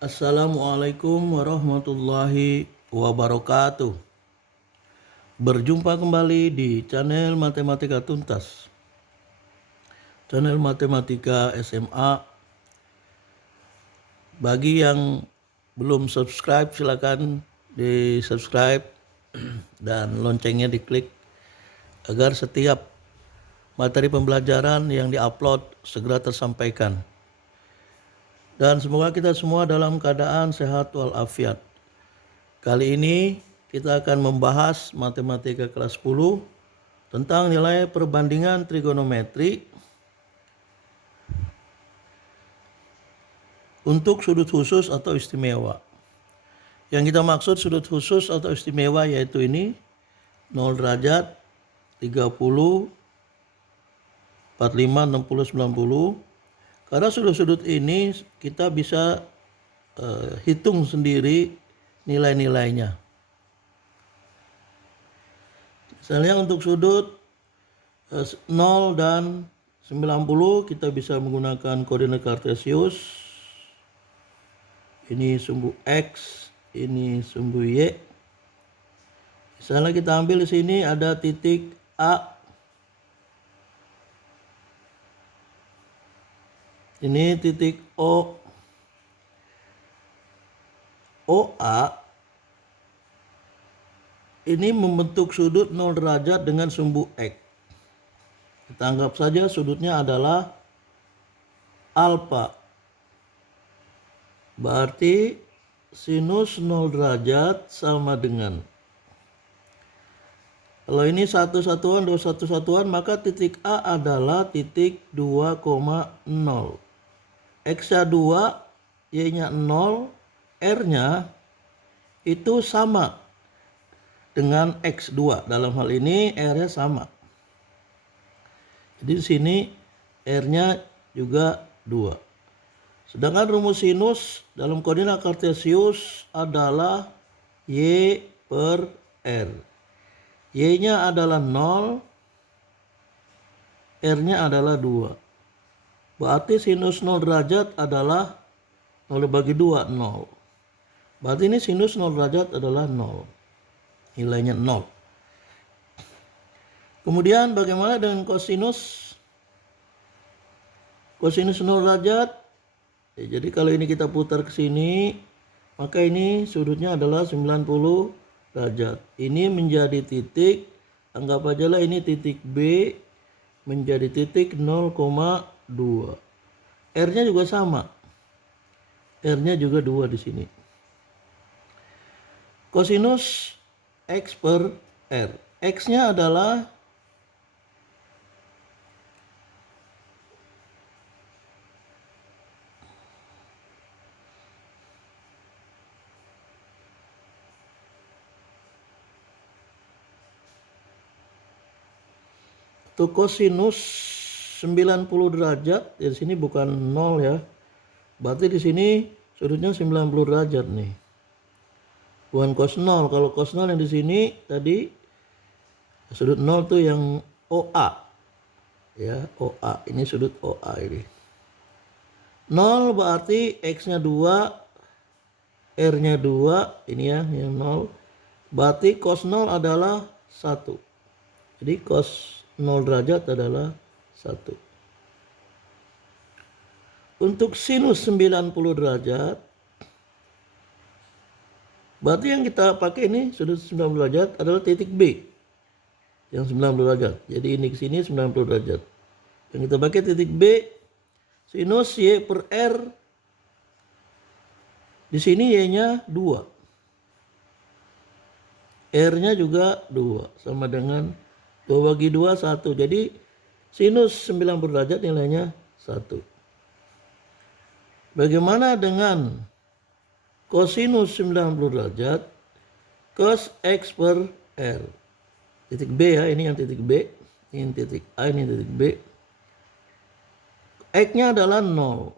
Assalamualaikum warahmatullahi wabarakatuh. Berjumpa kembali di channel Matematika Tuntas, channel Matematika SMA. Bagi yang belum subscribe, silakan di subscribe dan loncengnya diklik agar setiap materi pembelajaran yang diupload segera tersampaikan. Dan semoga kita semua dalam keadaan sehat walafiat. Kali ini kita akan membahas matematika kelas 10 tentang nilai perbandingan trigonometri untuk sudut khusus atau istimewa. Yang kita maksud sudut khusus atau istimewa yaitu ini 0 derajat, 30, 45, 60, 90. Karena sudut-sudut ini kita bisa hitung sendiri nilai-nilainya. Misalnya untuk sudut 0 dan 90 kita bisa menggunakan koordinat kartesius. Ini sumbu X, ini sumbu Y. Misalnya kita ambil di sini ada titik A. Ini titik O. OA ini membentuk sudut 0 derajat dengan sumbu X. Kita anggap saja sudutnya adalah alfa. Berarti sinus 0 derajat sama dengan, kalau ini satu satuan, dua satu satuan, maka titik A adalah titik 2,0. X-nya 2, Y-nya 0, R-nya itu sama dengan X2. Dalam hal ini R-nya sama. Jadi di sini R-nya juga 2. Sedangkan rumus sinus dalam koordinat kartesius adalah Y per R. Y-nya adalah 0, R-nya adalah 2. Berarti sinus 0 derajat adalah 0 bagi 2, 0. Berarti ini sinus 0 derajat adalah 0. Nilainya 0. Kemudian bagaimana dengan kosinus? Kosinus 0 derajat. Jadi kalau ini kita putar ke sini, maka ini sudutnya adalah 90 derajat. Ini menjadi titik, anggap aja lah ini titik B menjadi titik 0,2. R-nya juga sama. R-nya juga 2 di sini. Kosinus X per R. X-nya adalah kosinus 90 derajat, di sini bukan 0 ya. Berarti di sini sudutnya 90 derajat nih. Bukan cos 0. Kalau cos 0 yang di sini tadi sudut 0 tuh yang OA. Ya, OA. Ini sudut OA ini. 0 berarti X-nya 2, R-nya 2, ini ya yang 0. Berarti cos 0 adalah 1. Jadi cos 0 derajat adalah 1. Untuk sinus 90 derajat, berarti yang kita pakai ini sudut 90 derajat adalah titik B. Yang 90 derajat. Jadi ini ke sini 90 derajat. Yang kita pakai titik B, sinus Y per R. Di sini Y-nya 2. R-nya juga 2. Sama dengan 2 bagi 2, 1. Jadi sinus 90 derajat nilainya 1. Bagaimana dengan kosinus 90 derajat? Cos X per R. Titik B ya, ini yang titik B. Ini titik A, ini titik B. X-nya adalah 0.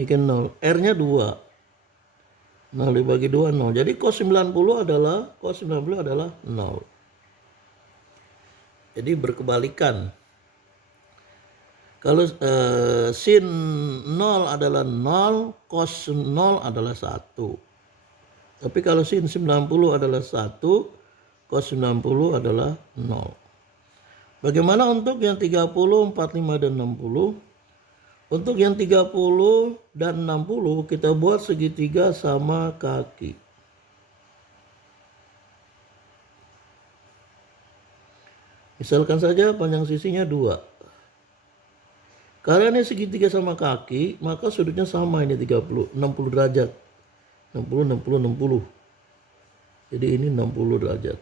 Ini kan 0. R-nya 2. 0 dibagi 2, 0. Jadi cos 90 adalah 0. Jadi berkebalikan. Kalau sin 0 adalah 0, cos 0 adalah 1. Tapi kalau sin 90 adalah 1, cos 90 adalah 0. Bagaimana untuk yang 30, 45, dan 60? Untuk yang 30 dan 60 kita buat segitiga sama kaki. Misalkan saja panjang sisinya 2. Karena ini segitiga sama kaki, maka sudutnya sama ini 60 derajat. 60, 60, 60. Jadi ini 60 derajat.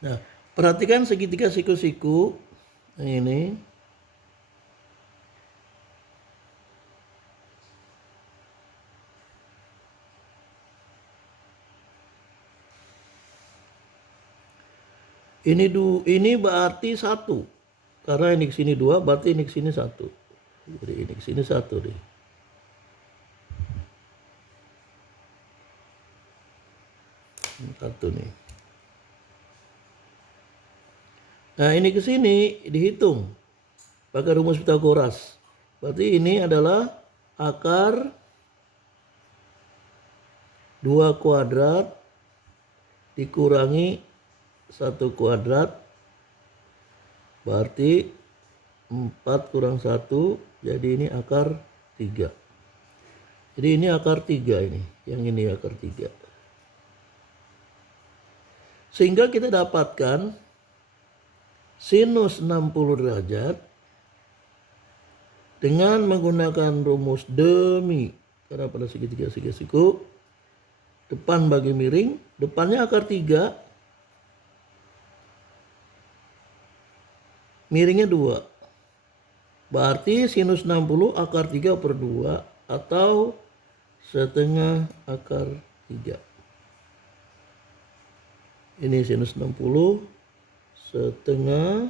Nah, perhatikan segitiga siku-siku ini. Ini berarti 1. Karena ini ke sini 2, berarti ini ke sini 1. Jadi ini ke sini 1 deh. Ini 1 nih. Nah, ini ke sini dihitung pakai rumus Pitagoras. Berarti ini adalah akar 2 kuadrat dikurangi 1 kuadrat, berarti 4 kurang 1, jadi ini akar 3. Jadi ini akar 3 ini, yang ini akar 3. Sehingga kita dapatkan sinus 60 derajat dengan menggunakan rumus demi, karena pada segitiga siku depan bagi miring, depannya akar 3, miringnya 2. Berarti sinus 60 akar 3 per 2 atau setengah akar 3. Ini sinus 60 setengah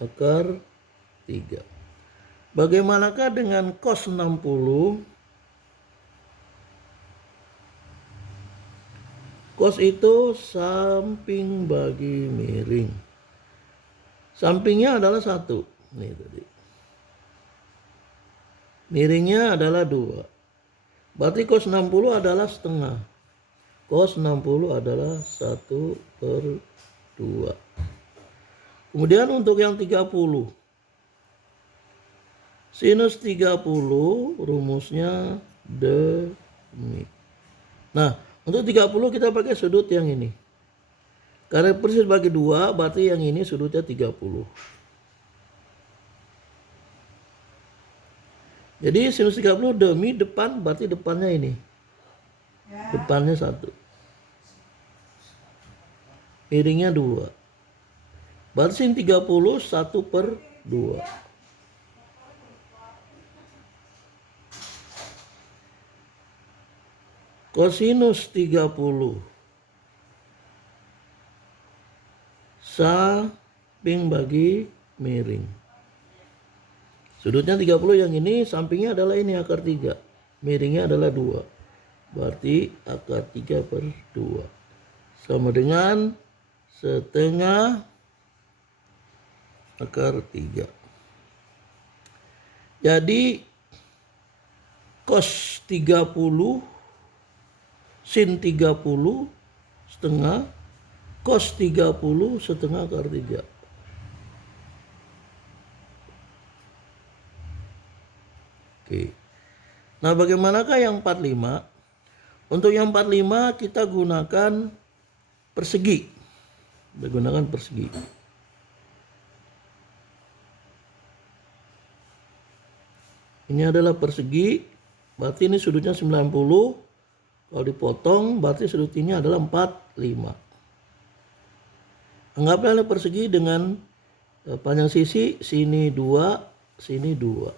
akar 3. Bagaimanakah dengan cos 60? Cos itu samping bagi miring. Sampingnya adalah 1. Nih tadi. Miringnya adalah 2. Berarti cos 60 adalah setengah. Cos 60 adalah 1 per 2. Kemudian untuk yang 30. Sinus 30 rumusnya demi. Nah, untuk 30 kita pakai sudut yang ini. Karena persis bagi 2, berarti yang ini sudutnya 30. Jadi sinus 30 demi depan, berarti depannya ini. Depannya 1. Miringnya 2. Berarti sin 30 1 per 2. Kosinus 30 samping bagi miring. Sudutnya 30, yang ini sampingnya adalah ini akar 3. Miringnya adalah 2. Berarti akar 3 per 2. Sama dengan setengah akar 3. Jadi cos 30 sin 30 setengah cos 30 setengah akar 3. Oke. Nah, bagaimanakah yang 45? Untuk yang 45 kita gunakan persegi. Menggunakan persegi. Ini adalah persegi, berarti ini sudutnya 90. Kalau dipotong, berarti sudut ini adalah 45. Anggaplah ini persegi dengan panjang sisi sini 2, sini 2.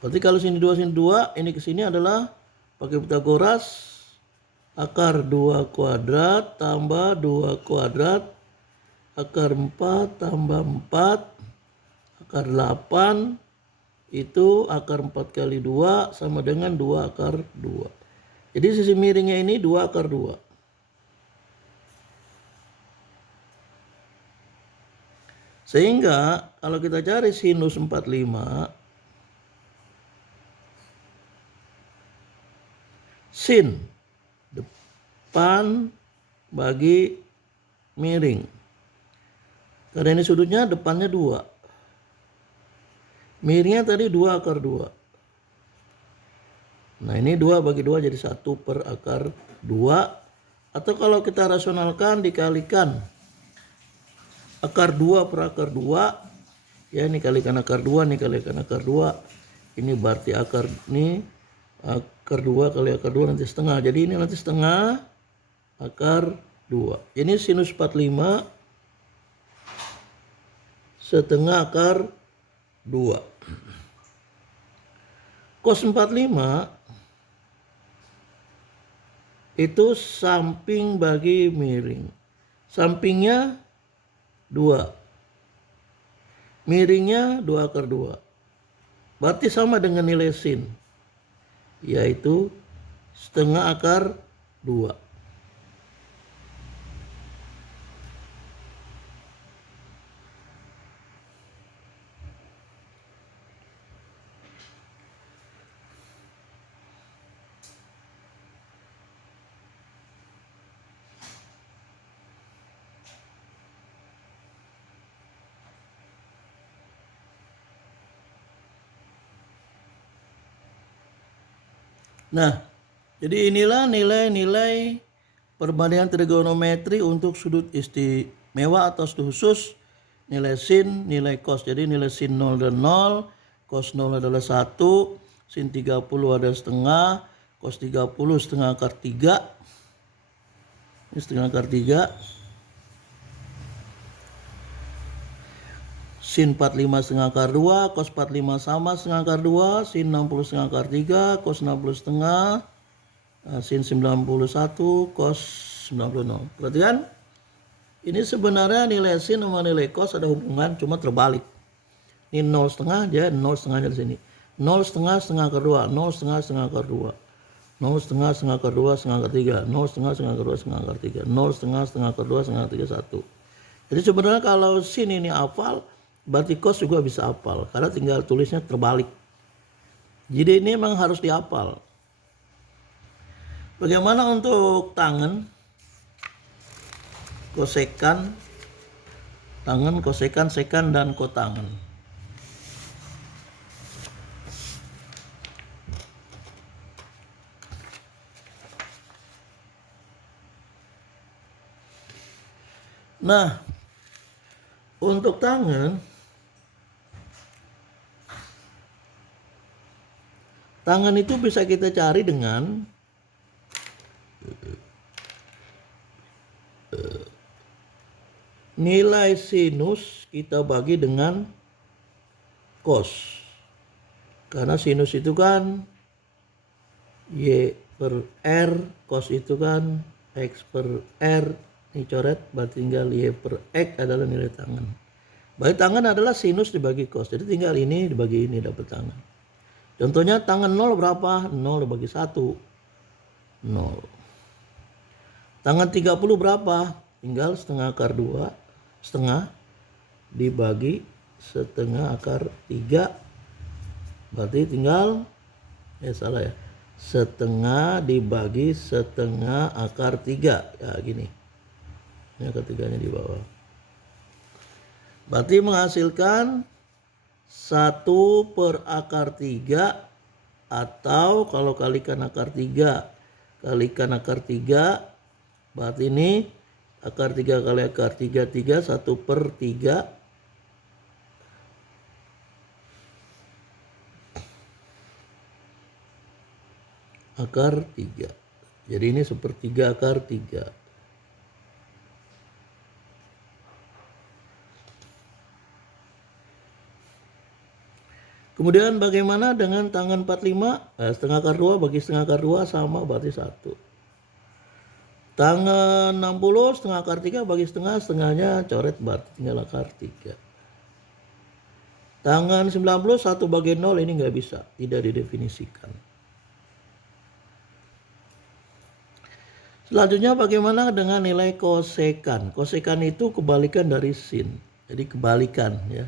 Berarti kalau sini 2, sini 2, ini ke sini adalah pakai Pitagoras akar 2 kuadrat tambah 2 kuadrat akar 4 tambah 4 akar 8 itu akar 4 kali 2 sama dengan 2 akar 2. Jadi sisi miringnya ini 2 akar 2. Sehingga kalau kita cari sinus 45, sin depan bagi miring. Karena ini sudutnya depannya 2. Miringnya tadi 2 akar 2. Nah ini 2 bagi 2 jadi 1 per akar 2. Atau kalau kita rasionalkan dikalikan akar 2 per akar 2. Ya ini kalikan akar 2, ini kalikan akar 2. Ini berarti akar ini akar 2 kali akar 2 nanti setengah. Jadi ini nanti setengah akar 2. Ini sinus 45 setengah akar 2. Cos 45 itu samping bagi miring. Sampingnya 2. Miringnya 2 akar 2. Berarti sama dengan nilai sin, yaitu setengah akar 2. Nah, jadi inilah nilai-nilai perbandingan trigonometri untuk sudut istimewa atau sudut khusus, nilai sin, nilai cos. Jadi nilai sin 0 dan 0, cos 0 adalah 1, sin 30 ada setengah, cos 30 setengah akar 3. Ini setengah akar 3. Sin 45 setengah akar 2, cos 45 sama setengah akar 2, sin 60 setengah akar 3, cos 60 setengah, sin 91, cos 90. Perhatikan, ini sebenarnya nilai sin sama nilai cos ada hubungan, cuma terbalik. Ini 0 setengah aja, 0 setengahnya di sini. 0 setengah setengah akar 2, 0 setengah setengah akar 2. 0 setengah setengah akar 2 setengah akar 3, 0 setengah setengah akar 2 setengah akar 3, 0 setengah setengah akar 2 setengah akar 3, 1. Jadi sebenarnya kalau sin ini hafal, berarti cos juga bisa hafal, karena tinggal tulisnya terbalik. Jadi ini memang harus dihafal. Bagaimana untuk tangen? Kosekan, tangen, kosekan, sekan, dan kotangen. Nah, untuk tangen itu bisa kita cari dengan nilai sinus kita bagi dengan cos. Karena sinus itu kan Y per R, cos itu kan X per R. Ini coret, berarti tinggal Y per X adalah nilai tangen. Berarti tangen adalah sinus dibagi cos. Jadi tinggal ini dibagi ini dapat tangen. Contohnya tangen 0 berapa? 0 dibagi 1. 0. Tangen 30 berapa? Tinggal setengah akar 2. Setengah dibagi setengah akar 3. Berarti tinggal, salah ya. Setengah dibagi setengah akar 3. Ya gini. Ini akar 3-nya di bawah. Berarti menghasilkan 1 per akar 3, atau kalau kalikan akar 3 kalikan akar 3, berarti ini akar 3 kali akar 3, 1 per 3. Akar 3. Jadi ini 1/3 akar 3. Kemudian bagaimana dengan tangen 45? Setengah akar 2 bagi setengah akar 2 sama berarti 1. Tangen 60 setengah akar 3 bagi setengah, setengahnya coret berarti tinggal akar 3. Tangen 90 1 bagi 0 ini nggak bisa, tidak didefinisikan. Selanjutnya bagaimana dengan nilai kosekan? Kosekan itu kebalikan dari sin. Jadi kebalikan ya.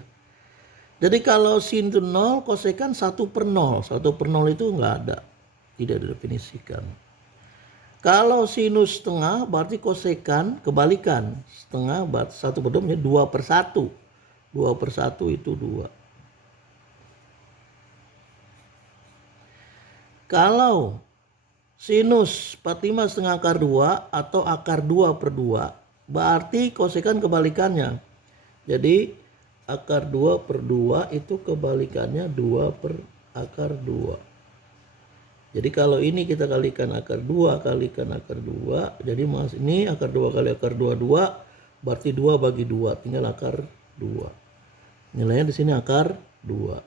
Jadi kalau sin itu 0, kosekan 1/0. 1/0 itu enggak ada. Tidak didefinisikan. Kalau sinus setengah berarti kosekan kebalikan. Setengah berarti 1/2 2/1. 2/1 itu 2. Kalau sinus 45 setengah akar 2 atau akar 2/2 berarti kosekan kebalikannya. Jadi akar 2/2 itu kebalikannya 2/akar 2. Jadi kalau ini kita kalikan akar 2 kalikan akar 2. Jadi mas ini akar 2 kali akar 2 berarti 2 bagi 2 tinggal akar 2. Nilainya di sini akar 2.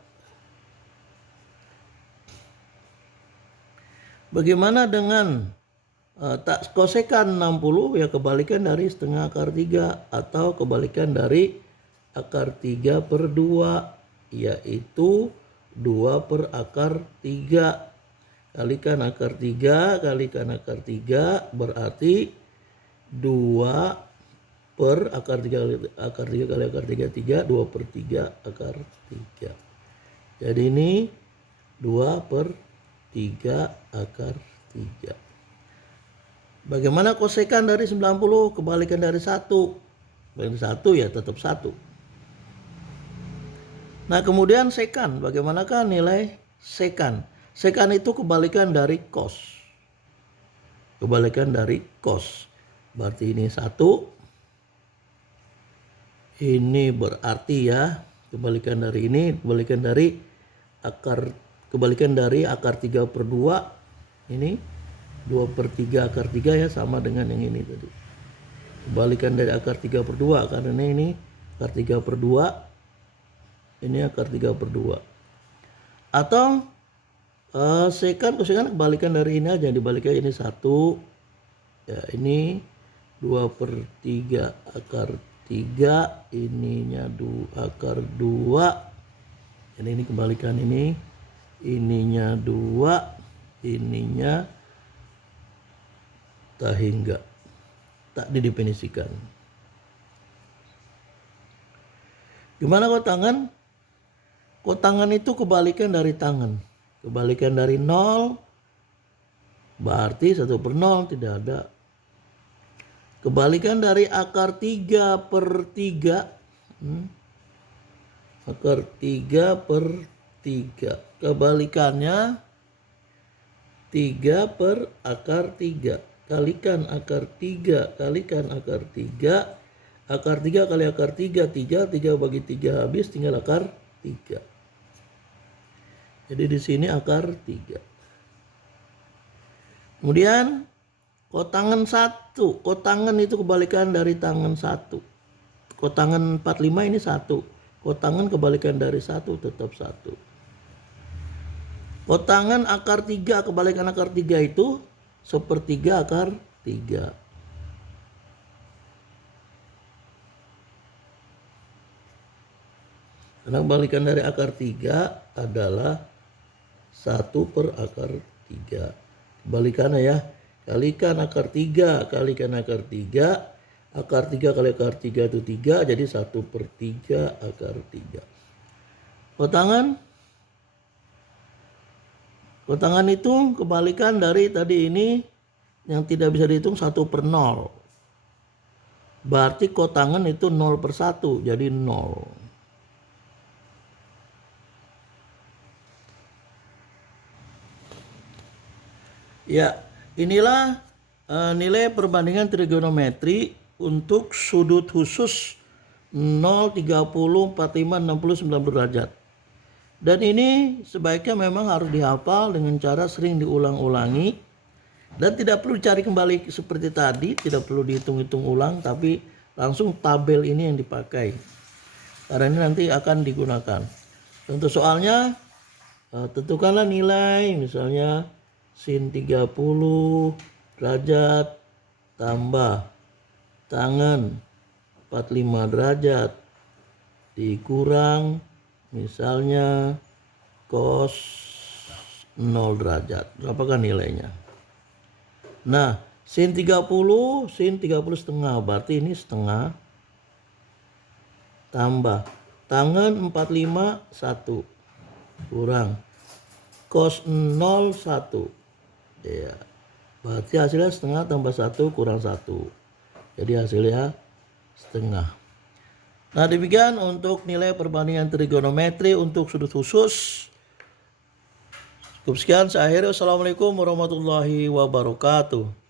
Bagaimana dengan kosekan 60 ya kebalikan dari setengah akar 3 atau kebalikan dari akar 3/2 yaitu 2/akar 3. Kalikan akar 3 kalikan akar 3 berarti 2/akar 3 kali akar 3 kali akar 3 3 2/3 akar 3. Jadi ini 2/3 akar 3. Bagaimana kosekan dari 90? Kebalikan dari 1. Dari 1 ya tetap 1. Nah kemudian sekan. Bagaimanakah nilai sekan? Sekan itu kebalikan dari cos. Kebalikan dari cos. Berarti ini 1. Ini berarti ya kebalikan dari ini. Kebalikan dari akar 3/2. Ini 2/3 akar 3 ya sama dengan yang ini tadi. Kebalikan dari akar 3/2 karena ini akar 3/2. Ini akar 3/2. Atau kosekan kebalikan dari ini aja, dibalikan ini 1 ya, ini 2/3 akar 3, ininya akar 2. Jadi ini kebalikan ini, ininya 2, ininya tak hingga, tak didefinisikan. Gimana kotangan? Kotangan itu kebalikan dari tangan. Kebalikan dari 0 berarti 1/0 tidak ada. Kebalikan dari akar 3/3. Akar 3/3. Kebalikannya 3/akar 3. Kalikan akar 3 kalikan akar 3. Akar 3 kali akar 3 3 bagi 3 habis tinggal akar 3. Jadi di sini akar 3. Kemudian kotangan 1. Kotangan itu kebalikan dari tangan 1. Kotangan 45 ini 1. Kotangan kebalikan dari 1 tetap 1. Kotangan akar 3 kebalikan akar 3 itu 1/3 akar 3. Karena kebalikan dari akar 3 adalah 1/akar 3. Kebalikannya ya. Kalikan akar 3 kalikan akar 3. Akar 3 kali akar 3 itu 3. Jadi 1/3 akar 3. Kotangan itu kebalikan dari tadi ini yang tidak bisa dihitung 1/0. Berarti kotangan itu 0/1. Jadi 0. Ya, inilah nilai perbandingan trigonometri untuk sudut khusus 0, 30, 45, 60, 90 derajat. Dan ini sebaiknya memang harus dihafal dengan cara sering diulang-ulangi. Dan tidak perlu cari kembali seperti tadi, tidak perlu dihitung-hitung ulang, tapi langsung tabel ini yang dipakai. Karena ini nanti akan digunakan. Untuk soalnya, tentukanlah nilai misalnya sin 30 derajat tambah tangan 45 derajat dikurang misalnya cos 0 derajat. Apakah nilainya? Nah, Sin 30 setengah, berarti ini setengah tambah tangen 45 1 kurang cos 0 1. Ya, berarti hasilnya setengah tambah 1 kurang 1. Jadi hasilnya setengah. Nah, demikian untuk nilai perbandingan trigonometri untuk sudut khusus. Cukup sekian, saya akhiri. Wassalamualaikum warahmatullahi wabarakatuh.